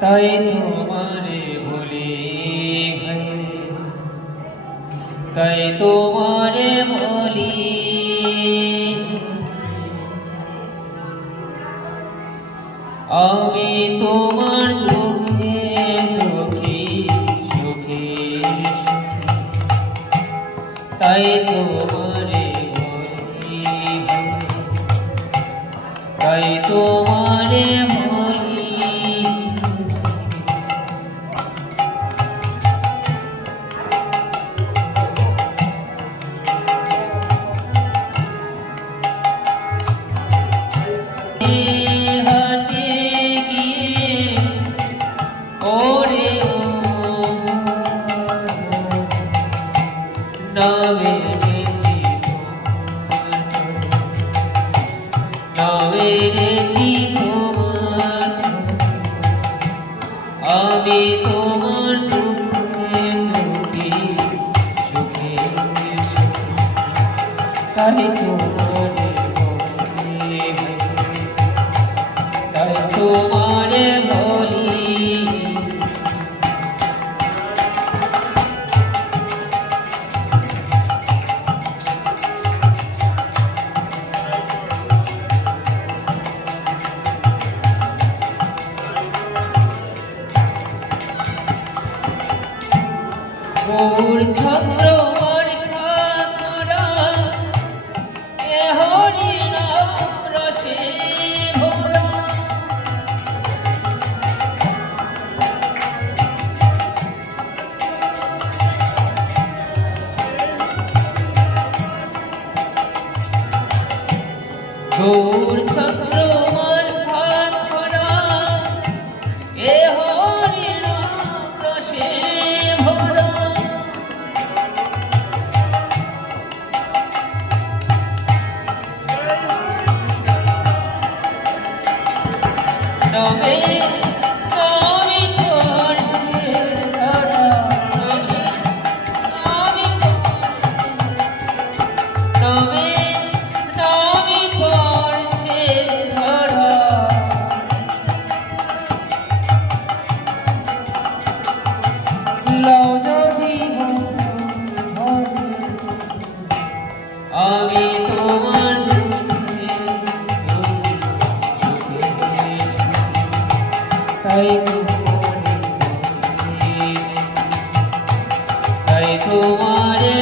তাই তোমারে বলি তাই তোমারে বলি আমি তোমার দুঃখে দুঃখী সুখে তাই তোমারে বলি তাই তোমারে আমি তোমার দুঃখে দুঃখী সুখে তাই তোমারে বলি তাই তোমারে বলি গৌর ছত্র বর্ষা করা এ হরি নাম রসে ভরা গৌর ছত্র বর্ষা করা এ হরি নাম রসে আমি তোমার তাই তোমারে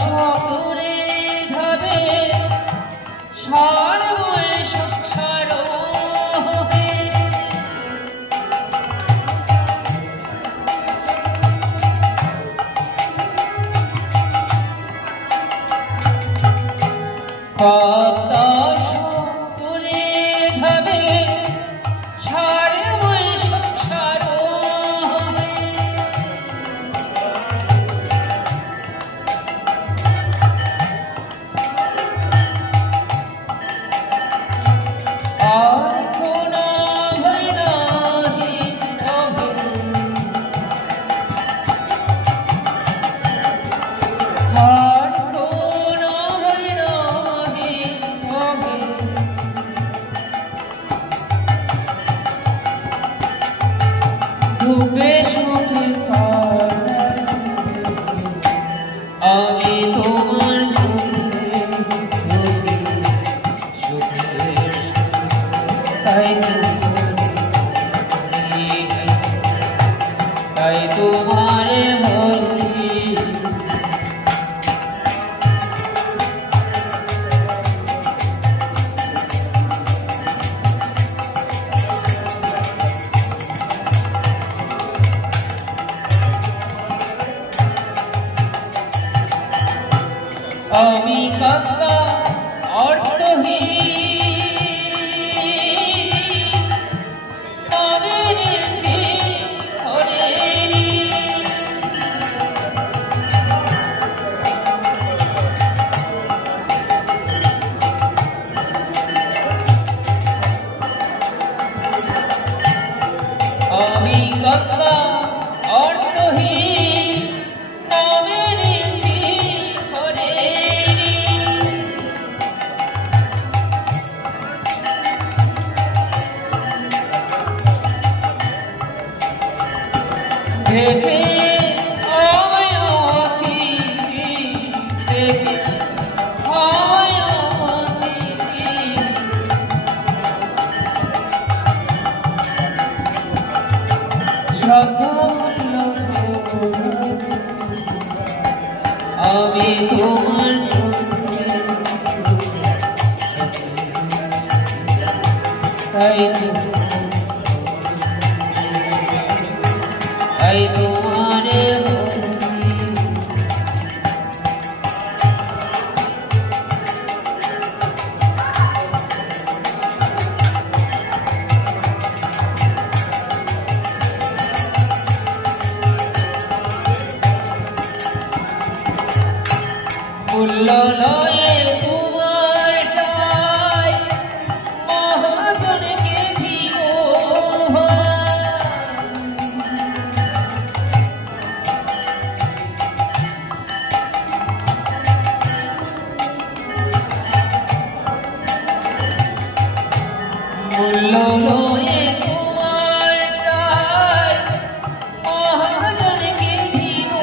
সকলে যাবে সারময় সংসার হবে সকলে যাবে সারময় সংসার হবে আমি তোমার তাই তাই তোমারে বলি আমি কাকা অর্থহীন নামের হরে আমি তোমার তাই তোমারে মূল্য লয়ে তোমারটাই মহাজনকে দিও মূল্য লয়ে তোমারটাই মহাজনকে দিও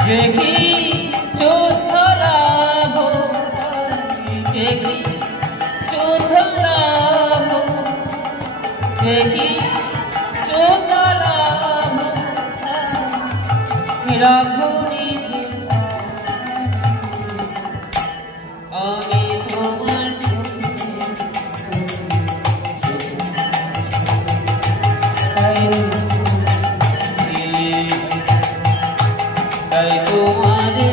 देखी चौथरा हो देखी चौथरा हो देखी चौथरा हो मेरा घोड़ी आगे तुम्हार তাই তোমারে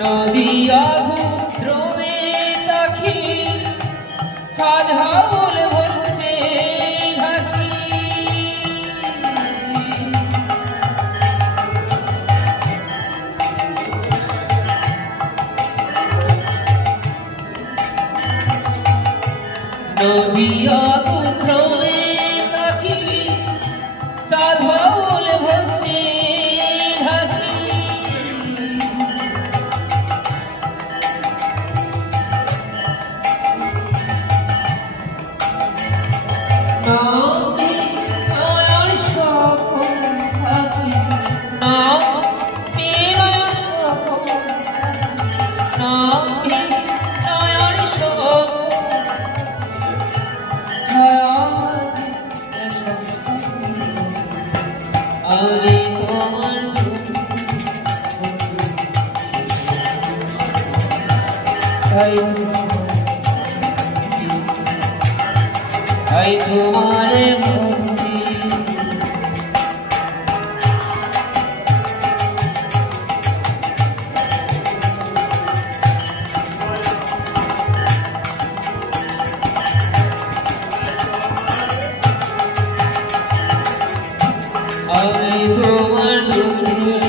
নদিয়া ঘুদ্রমে দাখিল ছাড়াউল ভরছে ঢাকি নদিয়া ঘুদ্রমে দাখিল ছাড়াউল ভরছে ঢাকি I তোমারে মুক্তি আমি তোমার দুঃখে